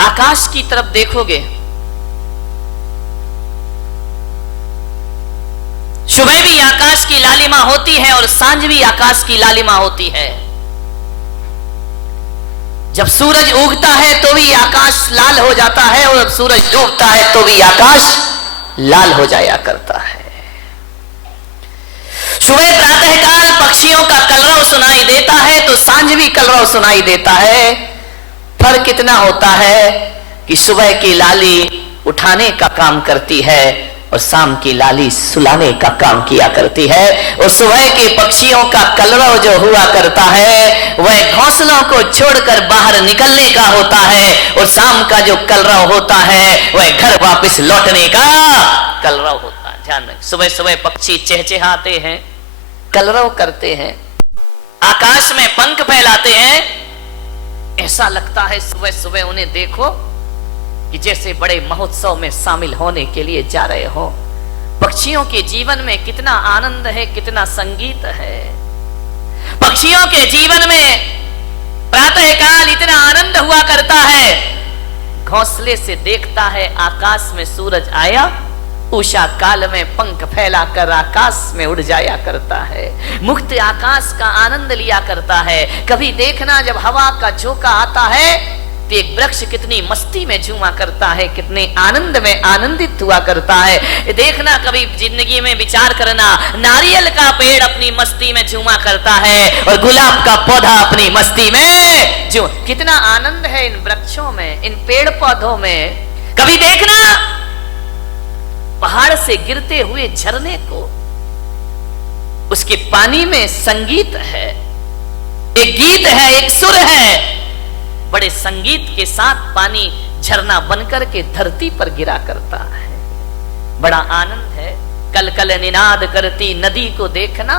आकाश की तरफ देखोगे, सुबह भी आकाश की लालिमा होती है और सांझ भी आकाश की लालिमा होती है। जब सूरज उगता है तो भी आकाश लाल हो जाता है और जब सूरज डूबता है तो भी आकाश लाल हो जाया करता है। सुबह प्रातःकाल पक्षियों का कलरव सुनाई देता है तो सांझ भी कलरव सुनाई देता है। फर्क कितना होता है कि सुबह की लाली उठाने का काम करती है और शाम की लाली सुलाने का काम किया करती है। और सुबह के पक्षियों का कलरव जो हुआ करता है वह घोंसलों को छोड़कर बाहर निकलने का होता है और शाम का जो कलरव होता है वह घर वापस लौटने का कलरव होता है। ध्यान रखें, सुबह सुबह पक्षी चहचहाते हैं, कलरव करते हैं, आकाश में पंख फैलाते हैं। ऐसा लगता है सुबह सुबह उन्हें देखो कि जैसे बड़े महोत्सव में शामिल होने के लिए जा रहे हो। पक्षियों के जीवन में कितना आनंद है, कितना संगीत है। पक्षियों के जीवन में प्रातःकाल इतना आनंद हुआ करता है। घोंसले से देखता है आकाश में सूरज आया, उषा काल में पंख फैलाकर आकाश में उड़ जाया करता है, मुक्त आकाश का आनंद लिया करता है। कभी देखना जब हवा का झोंका आता है तो एक वृक्ष कितनी मस्ती में झूमा करता है, कितने आनंद में आनंदित हुआ करता है। देखना कभी जिंदगी में विचार करना, नारियल का पेड़ अपनी मस्ती में झूमा करता है और गुलाब का पौधा अपनी मस्ती में जो कितना आनंद है इन वृक्षों में, इन पेड़ पौधों में। कभी देखना पहाड़ से गिरते हुए झरने को, उसके पानी में संगीत है, एक गीत है, एक सुर है। बड़े संगीत के साथ पानी झरना बनकर के धरती पर गिरा करता है, बड़ा आनंद है। कल कल निनाद करती नदी को देखना,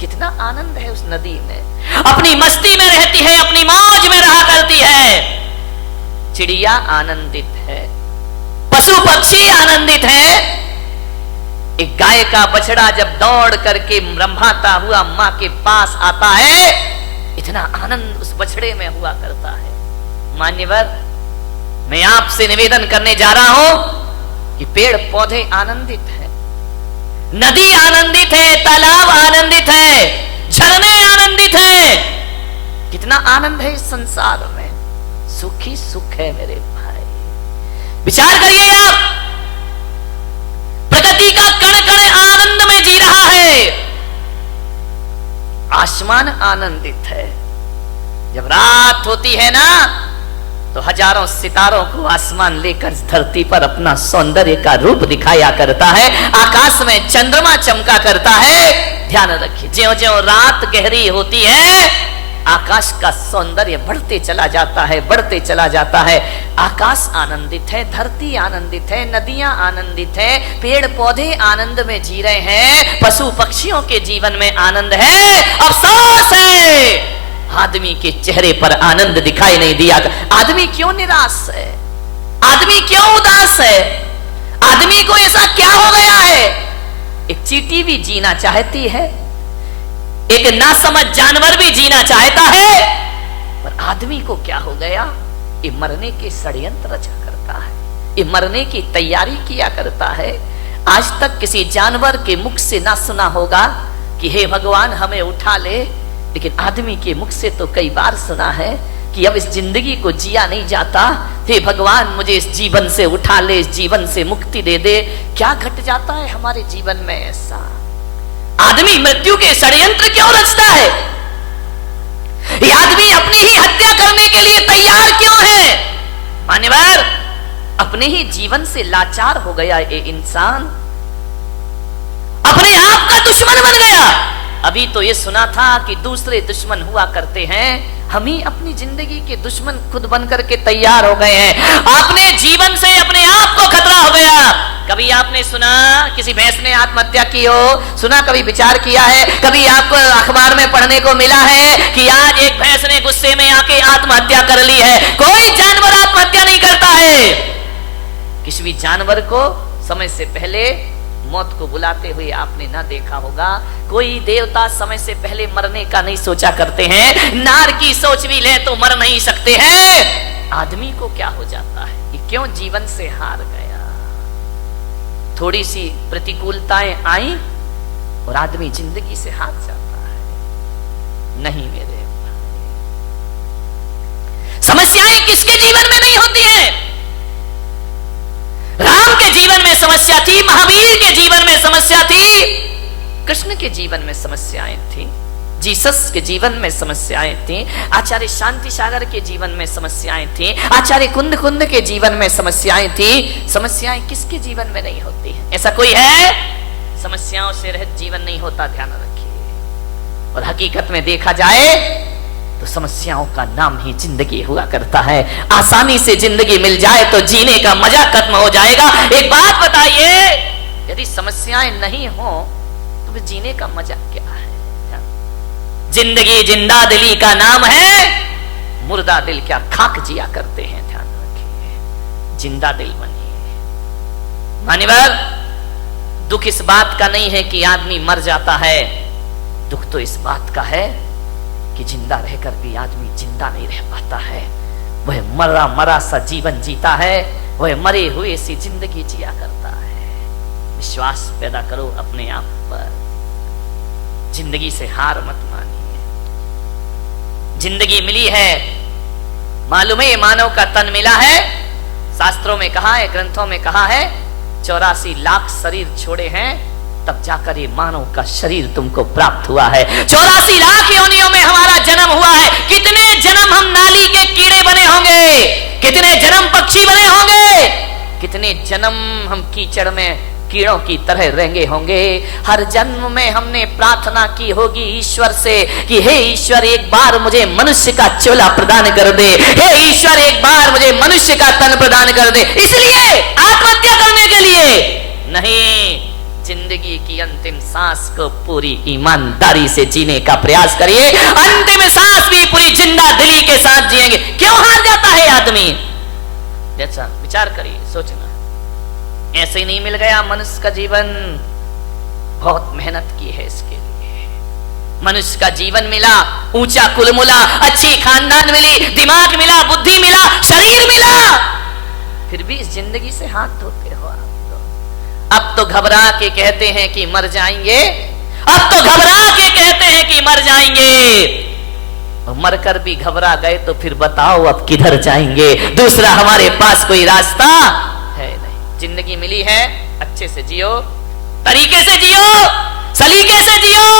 कितना आनंद है उस नदी में, अपनी मस्ती में रहती है, अपनी मौज में रहा करती है। चिड़िया आनंदित है, पशु पक्षी आनंदित है। एक गाय का बछड़ा जब दौड़ करके रंभाता हुआ मां के पास आता है, इतना आनंद उस बछड़े में हुआ करता है। मान्यवर, मैं आपसे निवेदन करने जा रहा हूं कि पेड़ पौधे आनंदित हैं, नदी आनंदित है, तालाब आनंदित है, झरने आनंदित हैं। कितना आनंद है इस संसार में, सुख ही सुख है मेरे भाई। विचार करिए आप, प्रकृति का कण कण आनंद में जी रहा है। आसमान आनंदित है, जब रात होती है ना तो हजारों सितारों को आसमान लेकर धरती पर अपना सौंदर्य का रूप दिखाया करता है। आकाश में चंद्रमा चमका करता है। ध्यान रखिए, ज्यों ज्यों रात गहरी होती है आकाश का सौंदर्य बढ़ते चला जाता है, बढ़ते चला जाता है। आकाश आनंदित है, धरती आनंदित है, नदियां आनंदित है, पेड़ पौधे आनंद में जी रहे हैं, पशु पक्षियों के जीवन में आनंद है। अफसोस है आदमी के चेहरे पर आनंद दिखाई नहीं दिया। आदमी क्यों निराश है, आदमी क्यों उदास है, आदमी को ऐसा क्या हो गया है? एक चींटी भी जीना चाहती है, एक नासमझ जानवर भी जीना चाहता है, पर आदमी को क्या हो गया? ये मरने के षड्यंत्र रचा करता है, ये मरने की तैयारी किया करता है। आज तक किसी जानवर के मुख से ना सुना होगा कि हे भगवान हमें उठा ले, लेकिन आदमी के मुख से तो कई बार सुना है कि अब इस जिंदगी को जिया नहीं जाता, हे भगवान मुझे इस जीवन से उठा ले, इस जीवन से मुक्ति दे दे। क्या घट जाता है हमारे जीवन में ऐसा? आदमी मृत्यु के षड्यंत्र क्यों रचता है? ये आदमी अपनी ही हत्या करने के लिए तैयार क्यों है? मान्यवर, अपने ही जीवन से लाचार हो गया ये इंसान, अपने आप का दुश्मन बन गया। अभी तो ये सुना था कि दूसरे दुश्मन हुआ करते हैं, हम ही अपनी जिंदगी के दुश्मन खुद बनकर के तैयार हो गए हैं। आपने जीवन से अपने आप को खतरा हो गया। कभी आपने सुना किसी भैंस ने आत्महत्या की हो? सुना? कभी विचार किया है? कभी आपको अखबार में पढ़ने को मिला है कि आज एक भैंस ने गुस्से में आके आत्महत्या कर ली है? कोई जानवर आत्महत्या नहीं करता है। किसी भी जानवर को समय से पहले मौत को बुलाते हुए आपने ना देखा होगा। कोई देवता समय से पहले मरने का नहीं सोचा करते हैं। नार की सोच भी ले तो मर नहीं सकते हैं। आदमी को क्या हो जाता है, ये क्यों जीवन से हार गया। थोड़ी सी प्रतिकूलताएं आई और आदमी जिंदगी से हार जाता है। नहीं मेरे, समस्याएं किसके जीवन में नहीं होती हैं। राम के जीवन में समस्या थी, महावीर के जीवन में समस्या थी, कृष्ण के जीवन में समस्याएं थी, जीसस के जीवन में समस्याएं थी, आचार्य शांति सागर के जीवन में समस्याएं थी, आचार्य कुंद कुंद के जीवन में समस्याएं थी। समस्याएं किसके जीवन में नहीं होती है? ऐसा कोई है? समस्याओं से रहित जीवन नहीं होता, ध्यान रखिए। और हकीकत में देखा जाए तो समस्याओं का नाम ही जिंदगी हुआ करता है। आसानी से जिंदगी मिल जाए तो जीने का मजा खत्म हो जाएगा। एक बात बताइए, यदि समस्याएं नहीं हो तो फिर जीने का मजा क्या है? जिंदगी जिंदा दिली का नाम है, मुर्दा दिल क्या खाक जिया करते हैं। ध्यान रखिए, जिंदा दिल बनिए। मान्यवर, दुख इस बात का नहीं है कि आदमी मर जाता है, दुख तो इस बात का है कि जिंदा रहकर भी आदमी जिंदा नहीं रह पाता है। वह मरा मरा सा जीवन जीता है, वह मरे हुए सी जिंदगी जिया करता है। विश्वास पैदा करो अपने आप पर, जिंदगी से हार मत मानिए। जिंदगी मिली है, मालूम है ये मानव का तन मिला है। शास्त्रों में कहा है, ग्रंथों में कहा है, 84 लाख शरीर छोड़े हैं तब जाकर ये मानव का शरीर तुमको प्राप्त हुआ है। 84 लाख योनियों में हमारा जन्म हुआ है। कितने जन्म हम नाली के कीड़े बने होंगे, कितने जन्म पक्षी बने होंगे, कितने जन्म हम कीचड़ में कीड़ों की तरह रहेंगे होंगे। हर जन्म में हमने प्रार्थना की होगी ईश्वर से कि हे ईश्वर, एक बार मुझे मनुष्य का चोला प्रदान कर दे, हे ईश्वर एक बार मुझे मनुष्य का तन प्रदान कर दे। इसलिए आत्महत्या करने के लिए नहीं, जिंदगी की अंतिम सांस को पूरी ईमानदारी से जीने का प्रयास करिए। अंतिम सांस भी पूरी जिंदा दिली के साथ जिएंगे। क्यों हार जाता है आदमी? जैसा विचार करिए, सोचना। ऐसे ही नहीं मिल गया मनुष्य का जीवन, बहुत मेहनत की है इसके लिए। मनुष्य का जीवन मिला, ऊंचा कुल मिला, अच्छी खानदान मिली, दिमाग मिला, बुद्धि मिला, शरीर मिला, फिर भी इस जिंदगी से हाथ धोते हो आप। अब तो घबरा के कहते हैं कि मर जाएंगे, अब तो घबरा के कहते हैं कि मर जाएंगे। मरकर भी घबरा गए तो फिर बताओ अब किधर जाएंगे? दूसरा हमारे पास कोई रास्ता है नहीं। जिंदगी मिली है, अच्छे से जियो, तरीके से जियो, सलीके से जियो।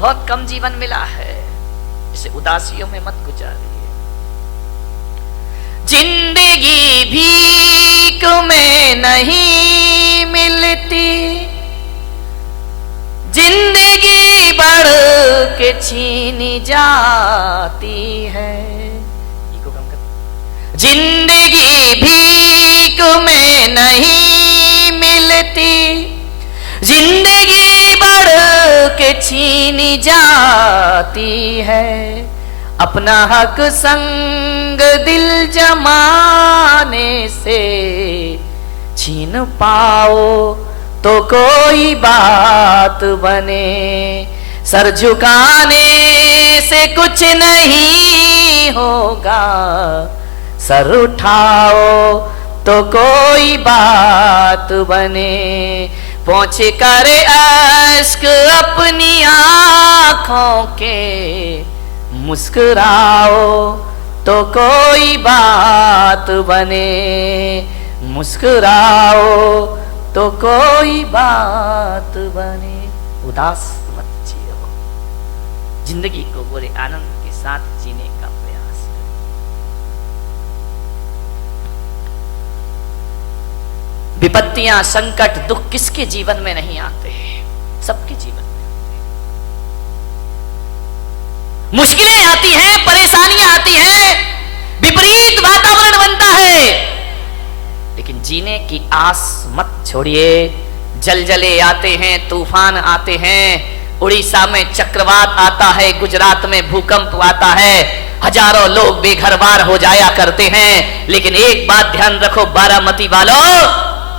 बहुत कम जीवन मिला है, इसे उदासियों में मत गुजारिए। जिंदगी भीख में नहीं मिलती, जिंदगी बढ़ के छीनी जाती है। जिंदगी भीख में नहीं मिलती, जिंदगी बढ़ के छीनी जाती है। अपना हक संग दिल जमाने से छीन पाओ तो कोई बात बने। सर झुकाने से कुछ नहीं होगा, सर उठाओ तो कोई बात बने। पोंछ कर अश्क अपनी आंखों के, मुस्कुराओ तो कोई बात बने। मुस्कुराओ तो कोई बात बने। उदास मत जियो, जिंदगी को पूरे आनंद के साथ जीने का प्रयास करें। विपत्तियां, संकट, दुख किसके जीवन में नहीं आते? सबके जीवन में। मुश्किलें आती हैं, परेशानियां आती हैं, विपरीत वातावरण बनता है, लेकिन जीने की आस मत छोड़िए। जलजले आते हैं, तूफान आते हैं, उड़ीसा में चक्रवात आता है, गुजरात में भूकंप आता है, हजारों लोग बेघर बार हो जाया करते हैं। लेकिन एक बात ध्यान रखो बारामती वालों,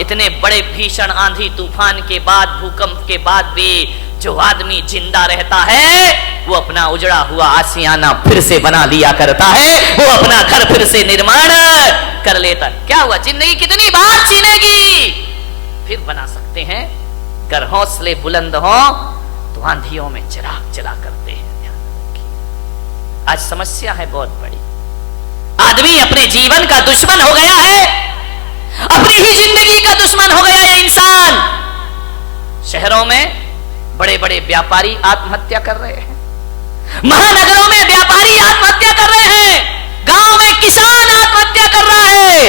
इतने बड़े भीषण आंधी तूफान के बाद, भूकंप के बाद भी जो आदमी जिंदा रहता है वो अपना उजड़ा हुआ आशियाना फिर से बना लिया करता है, वो अपना घर फिर से निर्माण कर लेता है। क्या हुआ, जिंदगी कितनी बार छीनेगी, फिर बना सकते हैं। अगर हौसले बुलंद हो तो आंधियों में चिराग जला करते हैं। आज समस्या है बहुत बड़ी, आदमी अपने जीवन का दुश्मन हो गया है, अपनी ही जिंदगी का दुश्मन हो गया है इंसान। शहरों में बड़े बड़े व्यापारी आत्महत्या कर रहे हैं, महानगरों में व्यापारी आत्महत्या कर रहे हैं, गांव में किसान आत्महत्या कर रहा है,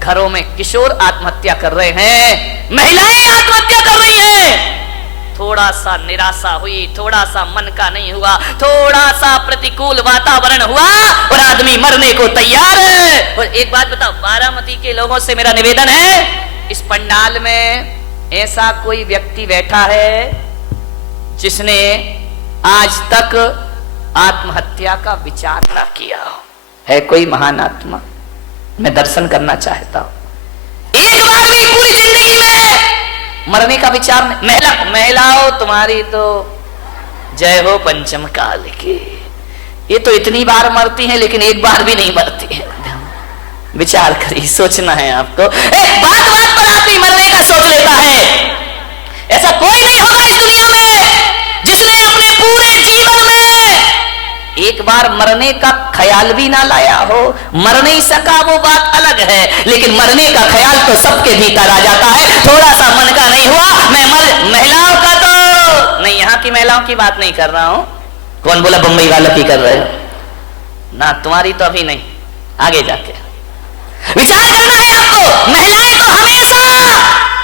घरों में किशोर आत्महत्या कर रहे हैं, महिलाएं आत्महत्या कर रही हैं। थोड़ा सा निराशा हुई, थोड़ा सा मन का नहीं हुआ, थोड़ा सा प्रतिकूल वातावरण हुआ और आदमी मरने को तैयार है। और एक बात बताओ, बारामती के लोगों से मेरा निवेदन है, इस पंडाल में ऐसा कोई व्यक्ति बैठा है जिसने आज तक आत्महत्या का विचार ना किया हो? है कोई महान आत्मा? मैं दर्शन करना चाहता हूं। एक बार भी पूरी जिंदगी में मरने का विचार नहीं। महिलाओं तुम्हारी तो जय हो पंचम काल की, ये तो इतनी बार मरती हैं लेकिन एक बार भी नहीं मरती है। विचार करिए, सोचना है आपको। बात बात पर आदमी मरने का सोच लेता है। ऐसा कोई नहीं होगा इस दुनिया में जिसने अपने पूरे जीवन में एक बार मरने का ख्याल भी ना लाया हो। मर नहीं सका वो बात अलग है, लेकिन मरने का ख्याल तो सबके भीतर आ जाता है। थोड़ा सा मन का नहीं हुआ, मैं महिलाओं का तो नहीं, यहाँ की महिलाओं की बात नहीं कर रहा हूं। कौन बोला बंबई वालों की कर रहे हो ना? तुम्हारी तो अभी नहीं, आगे जाके विचार करना है आपको। महिलाएं तो हमेशा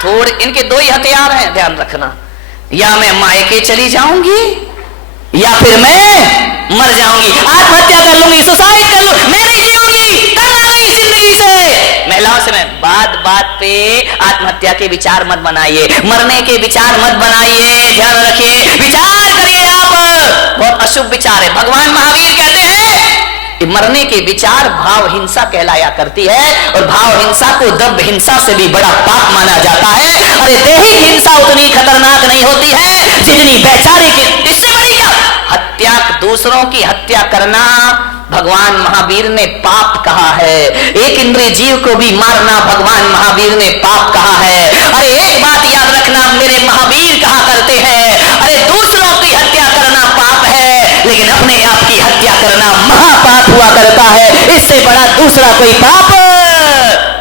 थोड़े, इनके दो ही हथियार हैं, ध्यान रखना, या मैं मायके चली जाऊंगी या फिर मैं मर जाऊंगी, आत्महत्या कर लूंगी, सुसाइड कर लूंगी, मैं नहीं जीऊंगी, तंग आ गई जिंदगी से। महिलाओं से मैं बात बात पे आत्महत्या के विचार मत बनाइए, मरने के विचार मत बनाइए, ध्यान रखिए, विचार करिए आप। बहुत अशुभ विचार है। भगवान महावीर कहते हैं मरने के विचार भाव हिंसा कहलाया करती है, और भाव हिंसा को द्रव्य हिंसा से भी बड़ा पाप माना जाता है। अरे देही हिंसा उतनी खतरनाक नहीं होती है जितनी वैचारिक। इससे बड़ी क्या हत्या, दूसरों की हत्या करना भगवान महावीर ने पाप कहा है। एक इंद्रिय जीव को भी मारना भगवान महावीर ने पाप कहा है। अरे एक बात याद रखना, मेरे महावीर कहा करते हैं, अरे दूसरों की हत्या करना पाप है, लेकिन अपने आप की हत्या करना महापाप हुआ करता है। इससे बड़ा दूसरा कोई पाप